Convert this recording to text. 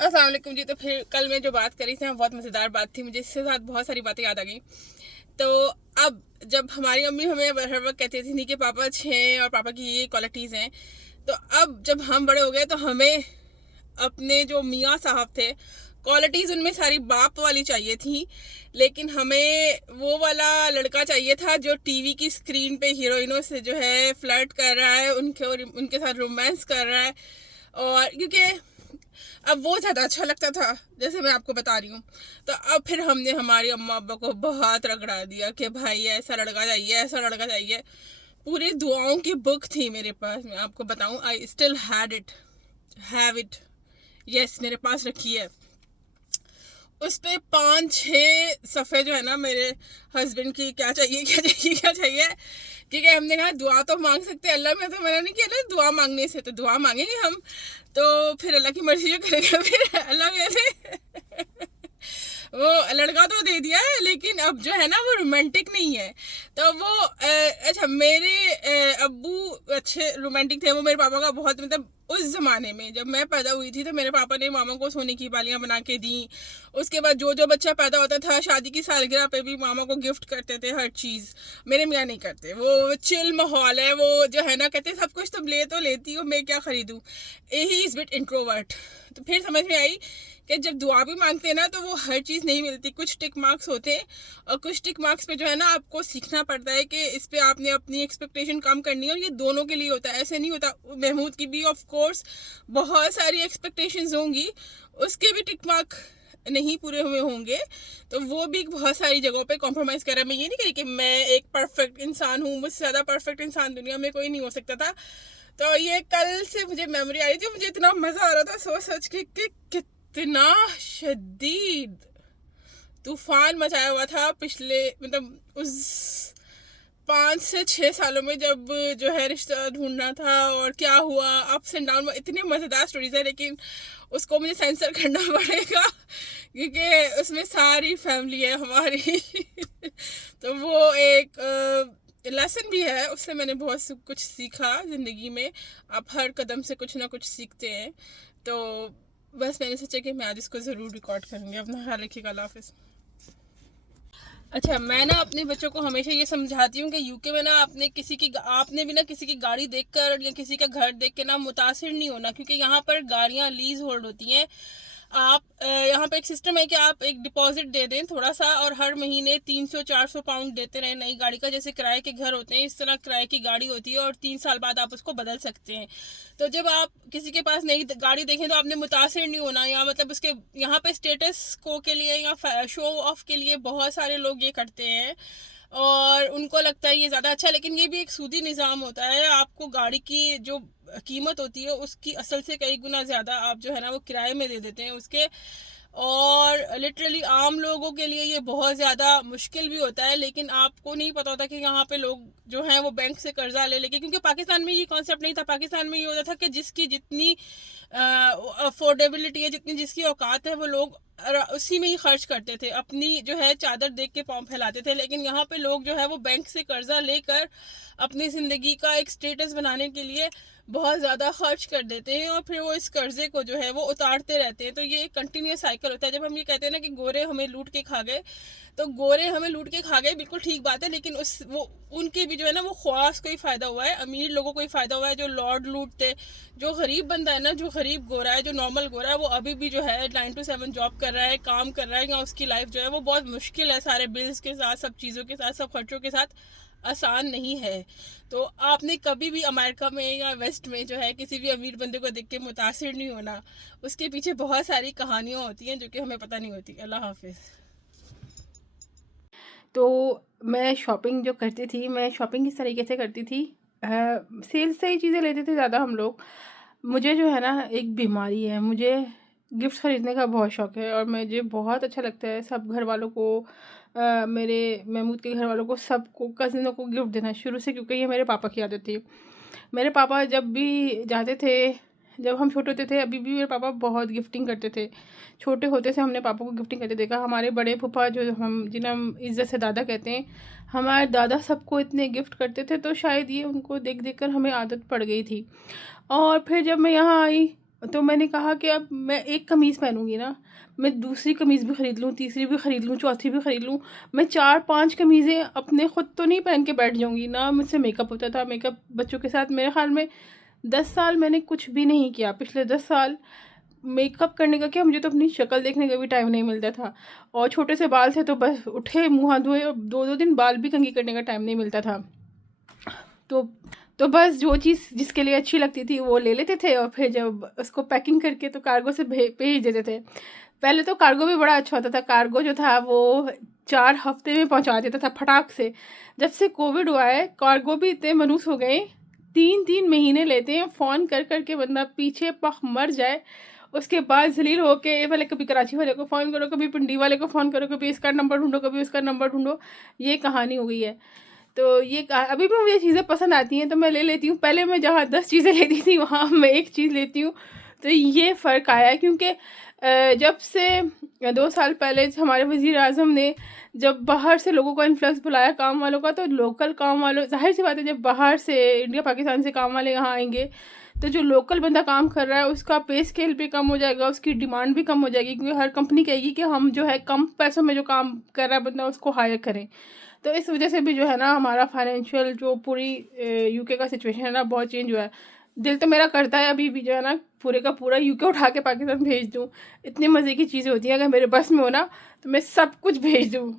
अस्सलाम वालेकुम जी। तो फिर कल मैं जो बात करी थी ना, बहुत मज़ेदार बात थी, मुझे इसके साथ बहुत सारी बातें याद आ गई। तो अब जब हमारी अम्मी हमें हर वक्त कहती थी कि पापा अच्छे हैं और पापा की ये क्वालिटीज़ हैं, तो अब जब हम बड़े हो गए तो हमें अपने जो मियाँ साहब थे, क्वालिटीज़ उनमें सारी बाप वाली चाहिए थी, लेकिन हमें वो वाला लड़का चाहिए था जो टीवी की स्क्रीन पे हीरोइनों से जो है फ्लर्ट कर रहा है, उनके साथ रोमांस कर रहा है। और क्योंकि अब वो ज़्यादा अच्छा लगता था, जैसे मैं आपको बता रही हूँ। तो अब फिर हमने हमारी अम्मा अब्बा को बहुत रगड़ा दिया कि भाई ऐसा लड़का चाहिए, ऐसा लड़का चाहिए। पूरी दुआओं की बुक थी मेरे पास, मैं आपको बताऊँ, I still have it, yes, मेरे पास रखी है। उस पे 5-6 सफ़े जो है ना मेरे हस्बैंड की क्या चाहिए क्या चाहिए क्या चाहिए, क्योंकि हमने कहा दुआ तो मांग सकते हैं, अल्लाह में तो मना नहीं किया ना दुआ मांगने से, तो दुआ मांगेंगे हम। तो फिर अल्लाह की मर्जी जो करेगा फिर अल्लाह भी ऐसे वो लड़का तो दे दिया है, लेकिन अब जो है ना वो रोमांटिक नहीं है। तो वो अच्छा, मेरे अब्बू अच्छे रोमांटिक थे। वो मेरे पापा का बहुत, मतलब उस ज़माने में जब मैं पैदा हुई थी तो मेरे पापा ने मामा को सोने की बालियाँ बना के दी। उसके बाद जो जो बच्चा पैदा होता था शादी की सालगिरह पे भी मामा को गिफ्ट करते थे हर चीज़। मेरे मियाँ नहीं करते, वो चिल माहौल है, वो जो है ना कहते सब कुछ तुम ले तो लेती हो, मैं क्या खरीदूँ। He is bit introvert. तो फिर समझ में आई कि जब दुआ भी मांगते हैं ना तो वो हर चीज़ नहीं मिलती, कुछ टिक मार्क्स होते हैं, और कुछ टिक मार्क्स पे जो है ना आपको सीखना पड़ता है कि इस पे आपने अपनी एक्सपेक्टेशन कम करनी है। और ये दोनों के लिए होता है, ऐसे नहीं होता। महमूद की भी ऑफ कोर्स बहुत सारी एक्सपेक्टेशंस होंगी, उसके भी टिक मार्क नहीं पूरे हुए होंगे, तो वो भी बहुत सारी जगहों पे कॉम्प्रोमाइज़ कर रहा है। मैं ये नहीं करी कि मैं एक परफेक्ट इंसान हूँ, मुझसे ज़्यादा परफेक्ट इंसान दुनिया में कोई नहीं हो सकता था। तो ये कल से मुझे मेमोरी आई थी, मुझे इतना मज़ा आ रहा था सोच सोच के कि कितना शदीद तूफान मचाया हुआ था पिछले, मतलब उस 5 से 6 सालों में, जब जो है रिश्ता ढूंढना था और क्या हुआ, अप्स एंड डाउन। इतनी मज़ेदार स्टोरीज है, लेकिन उसको मुझे सेंसर करना पड़ेगा क्योंकि उसमें सारी फैमिली है हमारी तो वो एक लेसन भी है, उससे मैंने बहुत कुछ सीखा ज़िंदगी में। आप हर कदम से कुछ ना कुछ सीखते हैं। तो बस मैंने सोचा कि मैं आज इसको ज़रूर रिकॉर्ड करूँगी। अपना ख्याल रखिएगा, अल्लाह हाफिज़। अच्छा, मैं ना अपने बच्चों को हमेशा ये समझाती हूँ कि यूके में ना आपने भी ना किसी की गाड़ी देखकर या किसी का घर देख के ना मुतासिर नहीं होना, क्योंकि यहाँ पर गाड़ियाँ लीज होल्ड होती हैं। आप यहाँ पे एक सिस्टम है कि आप एक डिपॉजिट दे दें थोड़ा सा, और हर महीने 300-400 पाउंड देते रहें नई गाड़ी का। जैसे किराए के घर होते हैं, इस तरह किराए की गाड़ी होती है, और 3 साल बाद आप उसको बदल सकते हैं। तो जब आप किसी के पास नई गाड़ी देखें तो आपने मुतासिर नहीं होना, या मतलब उसके यहाँ पे स्टेटस को के लिए या शो ऑफ के लिए बहुत सारे लोग ये करते हैं, और उनको लगता है ये ज़्यादा अच्छा। लेकिन ये भी एक सूदी निज़ाम होता है, आपको गाड़ी की जो कीमत होती है उसकी असल से कई गुना ज़्यादा आप जो है ना वो किराए में दे देते हैं उसके। और लिटरली आम लोगों के लिए ये बहुत ज़्यादा मुश्किल भी होता है, लेकिन आपको नहीं पता होता कि यहाँ पे लोग जो हैं वो बैंक से कर्जा ले लेके, क्योंकि पाकिस्तान में ये कॉन्सेप्ट नहीं था। पाकिस्तान में ये होता था कि जिसकी जितनी अफोर्डेबिलिटी है, जितनी जिसकी औकात है, वो लोग उसी में ही खर्च करते थे, अपनी जो है चादर देख के पाँव फैलाते थे। लेकिन यहाँ पे लोग जो है वो बैंक से कर्जा लेकर अपनी ज़िंदगी का एक स्टेटस बनाने के लिए बहुत ज़्यादा खर्च कर देते हैं, और फिर वो इस कर्जे को जो है वो उतारते रहते हैं। तो ये एक कंटिन्यूस साइकिल होता है। जब हम ये कहते हैं ना कि गोरे हमें लूट के खा गए, तो गोरे हमें लूट के खा गए, बिल्कुल ठीक बात है, लेकिन उनके भी जो है ना वो ख्वास को ही फ़ायदा हुआ है, अमीर लोगों को ही फ़ायदा हुआ है, जो लॉर्ड लूटते। जो गरीब बंदा है ना, जो गरीब गोरा है, जो नॉर्मल गोरा है, वो अभी भी जो है 9 to 7 जॉब कर रहा है, काम कर रहा है, या उसकी लाइफ जो है वो बहुत मुश्किल है, सारे बिल्स के साथ, सब चीज़ों के साथ, सब खर्चों के साथ आसान नहीं है। तो आपने कभी भी अमेरिका में या वेस्ट में जो है किसी भी अमीर बंदे को देख के मुतासिर नहीं होना। उसके पीछे बहुत सारी कहानियाँ होती हैं जो कि हमें पता नहीं होती। अल्लाह हाफिज़। तो मैं शॉपिंग जो करती थी, मैं शॉपिंग किस तरीके से करती थी, सेल से ही चीज़ें लेते थे ज़्यादा हम लोग। मुझे जो है ना एक बीमारी है, मुझे गिफ्ट ख़रीदने का बहुत शौक़ है, और मुझे बहुत अच्छा लगता है सब घर वालों को, मेरे महमूद के घर वालों को, सबको, कज़िनों को गिफ्ट देना शुरू से, क्योंकि ये मेरे पापा की आदत थी। मेरे पापा जब भी जाते थे, जब हम छोटे होते थे, अभी भी मेरे पापा बहुत गिफ्टिंग करते थे। छोटे होते से हमने पापा को गिफ्टिंग करते देखा। हमारे बड़े फूफा, जो जिन्हें हम इज़्ज़त से दादा कहते हैं, हमारे दादा सबको इतने गिफ्ट करते थे, तो शायद ये उनको देख देख कर हमें आदत पड़ गई थी। और फिर जब मैं यहाँ आई तो मैंने कहा कि अब मैं एक कमीज़ पहनूंगी ना, मैं दूसरी कमीज़ भी ख़रीद लूँ, तीसरी भी ख़रीद लूँ, चौथी भी ख़रीद लूँ, मैं 4-5 कमीज़ें अपने ख़ुद तो नहीं पहन के बैठ जाऊंगी ना। मुझसे मेकअप होता था, मेकअप बच्चों के साथ मेरे ख्याल में 10 साल मैंने कुछ भी नहीं किया। पिछले 10 साल मेकअप करने का क्या, मुझे तो अपनी शक्ल देखने का भी टाइम नहीं मिलता था। और छोटे से बाल थे तो बस उठे, मुँह हाथ धोए, और 2-2 दिन बाल भी कंघी करने का टाइम नहीं मिलता था। तो तो बस जो चीज़ जिसके लिए अच्छी लगती थी वो ले लेते थे, और फिर जब उसको पैकिंग करके तो कार्गो से भेज देते थे। पहले तो कार्गो भी बड़ा अच्छा होता था, कार्गो जो था वो 4 हफ्ते में पहुंचा देता था फटाक से। जब से कोविड हुआ है कार्गो भी इतने मनुस हो गए, 3-3 महीने लेते हैं, फ़ोन कर कर के बंदा पीछे पख मर जाए। उसके बाद ज़लील होके पहले कभी कराची वाले को फ़ोन करो, कभी पिंडी वाले को फ़ोन करो, कभी इसका नंबर ढूंढो, कभी उसका नंबर ढूंढो, ये कहानी हो गई है। तो ये अभी भी मुझे चीज़ें पसंद आती हैं तो मैं ले लेती हूँ। पहले मैं जहाँ 10 चीज़ें लेती थी वहाँ मैं एक चीज़ लेती हूँ। तो ये फ़र्क आया है, क्योंकि जब से 2 साल पहले हमारे वज़ीर आज़म ने जब बाहर से लोगों का इन्फ्लक्स बुलाया काम वालों का, तो लोकल काम वालों, ज़ाहिर सी बात है जब बाहर से इंडिया पाकिस्तान से काम वाले यहाँ आएंगे तो जो लोकल बंदा काम कर रहा है उसका पे स्केल भी कम हो जाएगा, उसकी डिमांड भी कम हो जाएगी, क्योंकि हर कंपनी कहेगी कि हम जो है कम पैसों में जो काम कर रहा है बंदा उसको हायर करें। तो इस वजह से भी जो है ना हमारा फाइनेंशियल जो पूरी यूके का सिचुएशन है ना बहुत चेंज हुआ है। दिल तो मेरा करता है अभी भी जो है ना पूरे का पूरा यूके उठा के पाकिस्तान भेज दूँ। इतनी मज़े की चीज़ें होती हैं, अगर मेरे बस में हो ना तो मैं सब कुछ भेज दूँ।